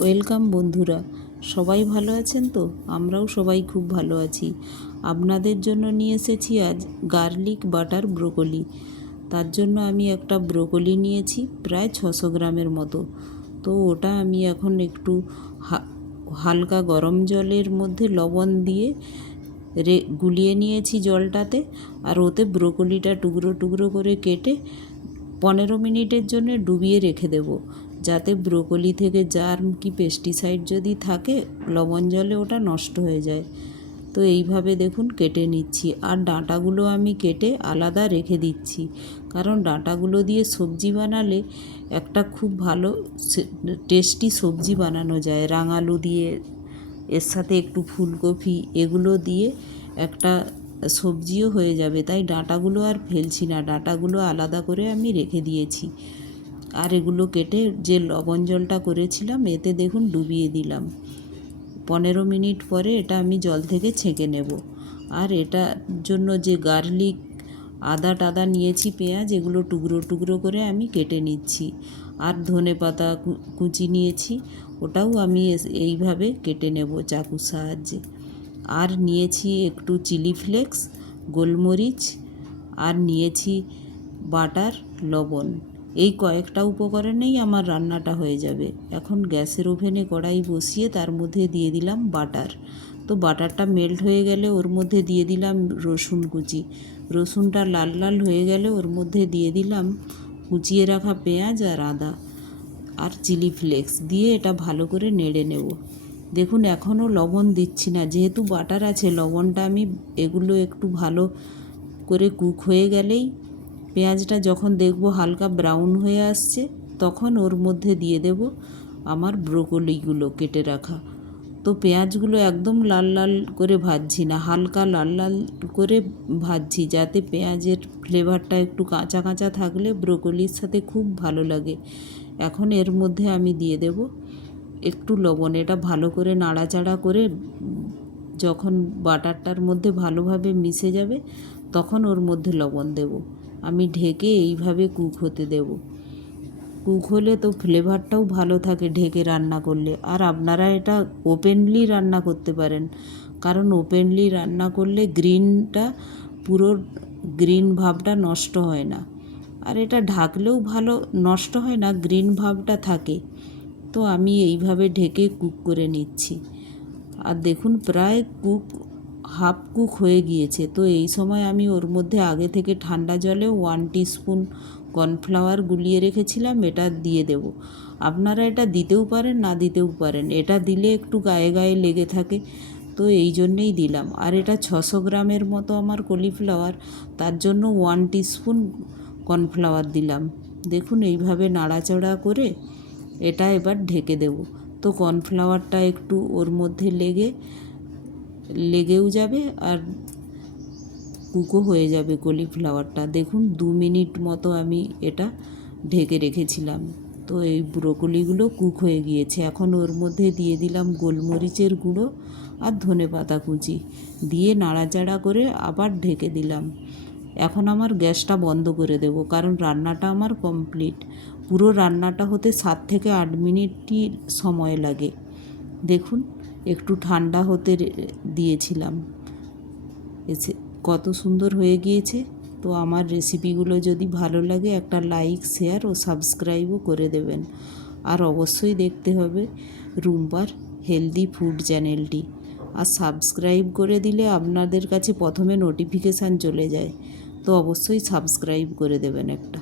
Welcome বন্ধুরা, সবাই ভালো আছেন তো? আমরাও সবাই খুব ভালো আছি। আপনাদের জন্য নিয়ে এসেছি আজ গার্লিক বাটার ব্রোকলি। তার জন্য আমি একটা ব্রোকলি নিয়েছি প্রায় 600 গ্রামের মতো। তো ওটা আমি এখন একটু হালকা গরম জলের মধ্যে লবণ দিয়ে গুলিয়ে নিয়েছি জলটাতে। আর ওতে ব্রোকলিটা টুকরো টুকরো করে কেটে 15 মিনিটের জন্য ডুবিয়ে রেখে দেব, যাতে ব্রোকলি থেকে জার্ম কি পেস্টিসাইড যদি থাকে লবণ জলে ওটা নষ্ট হয়ে যায়। তো এইভাবে দেখুন কেটে নিচ্ছি। আর ডাঁটাগুলো আমি কেটে আলাদা রেখে দিচ্ছি, কারণ ডাঁটাগুলো দিয়ে সবজি বানালে একটা খুব ভালো টেস্টি সবজি বানানো যায়। রাঙালু দিয়ে, এর সাথে একটু ফুলকপি, এগুলো দিয়ে একটা সবজিও হয়ে যাবে। তাই ডাঁটাগুলো আর ফেলছি না, ডাঁটাগুলো আলাদা করে আমি রেখে দিয়েছি। আর এগুলো কেটে যে লবণ জলটা করেছিলাম এতে দেখুন ডুবিয়ে দিলাম। 15 মিনিট পরে এটা আমি জল থেকে ছেঁকে নেব। আর এটার জন্য যে গার্লিক, আদা টাদা নিয়েছি, পেঁয়াজ, এগুলো টুকরো টুকরো করে আমি কেটে নিচ্ছি। আর ধনেপাতা কুচি নিয়েছি, ওটাও আমি এইভাবে কেটে নেব চাকুর সাহায্যে। আর নিয়েছি একটু চিলি ফ্লেক্স, গোলমরিচ, আর নিয়েছি বাটার, লবণ। এই কয়েকটা উপকরণেই আমার রান্নাটা হয়ে যাবে। এখন গ্যাসের ওভেনে কড়াই বসিয়ে তার মধ্যে দিয়ে দিলাম বাটার। তো বাটারটা মেল্ট হয়ে গেলে ওর মধ্যে দিয়ে দিলাম রসুন কুচি। রসুনটা লাল লাল হয়ে গেলে ওর মধ্যে দিয়ে দিলাম কুচিয়ে রাখা পেঁয়াজ আর আদা আর চিলি ফ্লেক্স দিয়ে এটা ভালো করে নেড়ে নেব। দেখুন এখনও লবণ দিচ্ছি না, যেহেতু বাটার আছে লবণটা আমি এগুলো একটু ভালো করে কুক হয়ে গেলেই, পেঁয়াজটা যখন দেখব হালকা ব্রাউন হয়ে আসছে, তখন ওর মধ্যে দিয়ে দেব আমার ব্রোকলিগুলো কেটে রাখা। তো পেঁয়াজগুলো একদম লাল লাল করে ভাজছি না, হালকা লাল লাল করে ভাজছি, যাতে পেঁয়াজের ফ্লেভারটা একটু কাঁচা কাঁচা থাকলে ব্রোকলির সাথে খুব ভালো লাগে। এখন এর মধ্যে আমি দিয়ে দেব একটু লবণ। এটা ভালো করে নাড়াচাড়া করে যখন বাটারটার মধ্যে ভালোভাবে মিশে যাবে তখন ওর মধ্যে লবণ দেব। আমি ঢেকে এইভাবে কুক হতে দেব। কুক হলে তো ফ্লেভারটাও ভালো থাকে ঢেকে রান্না করলে। আর আপনারা এটা ওপেনলি রান্না করতে পারেন, কারণ ওপেনলি রান্না করলে পুরো গ্রিন ভাবটা নষ্ট হয় না। আর এটা ঢাকলেও ভালো নষ্ট হয় না, গ্রিন ভাবটা থাকে। তো আমি এইভাবে ঢেকে কুক করে নিচ্ছি। আর দেখুন প্রায় হাফ কুক হয়ে গিয়েছে। তো এই সময় আমি ওর মধ্যে আগে থেকে ঠান্ডা জলে 1 টিস্পুন কর্নফ্লাওয়ার গুলিয়ে রেখেছিলাম, এটা দিয়ে দেব। আপনারা এটা দিতেও পারেন, না দিতেও পারেন। এটা দিলে একটু গায়ে গায়ে লেগে থাকে, তো এই জন্যেই দিলাম। আর এটা 600 গ্রামের মতো আমার কলিফ্লাওয়ার, তার জন্য 1 টিস্পুন কর্নফ্লাওয়ার দিলাম। দেখুন এইভাবে নাড়াচাড়া করে এটা এবার ঢেকে দেব। তো কর্নফ্লাওয়ারটা একটু ওর মধ্যে লেগেও যাবে আর কুকও হয়ে যাবে কলিফ্লাওয়ারটা। দেখুন 2 মিনিট মতো আমি এটা ঢেকে রেখেছিলাম। তো এই ব্রোকলিগুলো কুক হয়ে গিয়েছে। এখন ওর মধ্যে দিয়ে দিলাম গোলমরিচের গুঁড়ো আর ধনেপাতা কুচি দিয়ে নাড়াচাড়া করে আবার ঢেকে দিলাম। এখন আমার গ্যাসটা বন্ধ করে দেব, কারণ রান্নাটা আমার কমপ্লিট। পুরো রান্নাটা হতে 7 থেকে 8 মিনিটই সময় লাগে। দেখুন একটু ঠান্ডা হতে দিয়েছিলাম, এসে কত সুন্দর হয়ে গিয়েছে। তো আমার রেসিপিগুলো যদি ভালো লাগে একটা লাইক, শেয়ার ও সাবস্ক্রাইবও করে দেবেন। আর অবশ্যই দেখতে হবে রুম্পার হেলদি ফুড চ্যানেলটি। আর সাবস্ক্রাইব করে দিলে আপনাদের কাছে প্রথমে নোটিফিকেশান চলে যায়। তো অবশ্যই সাবস্ক্রাইব করে দেবেন একটা।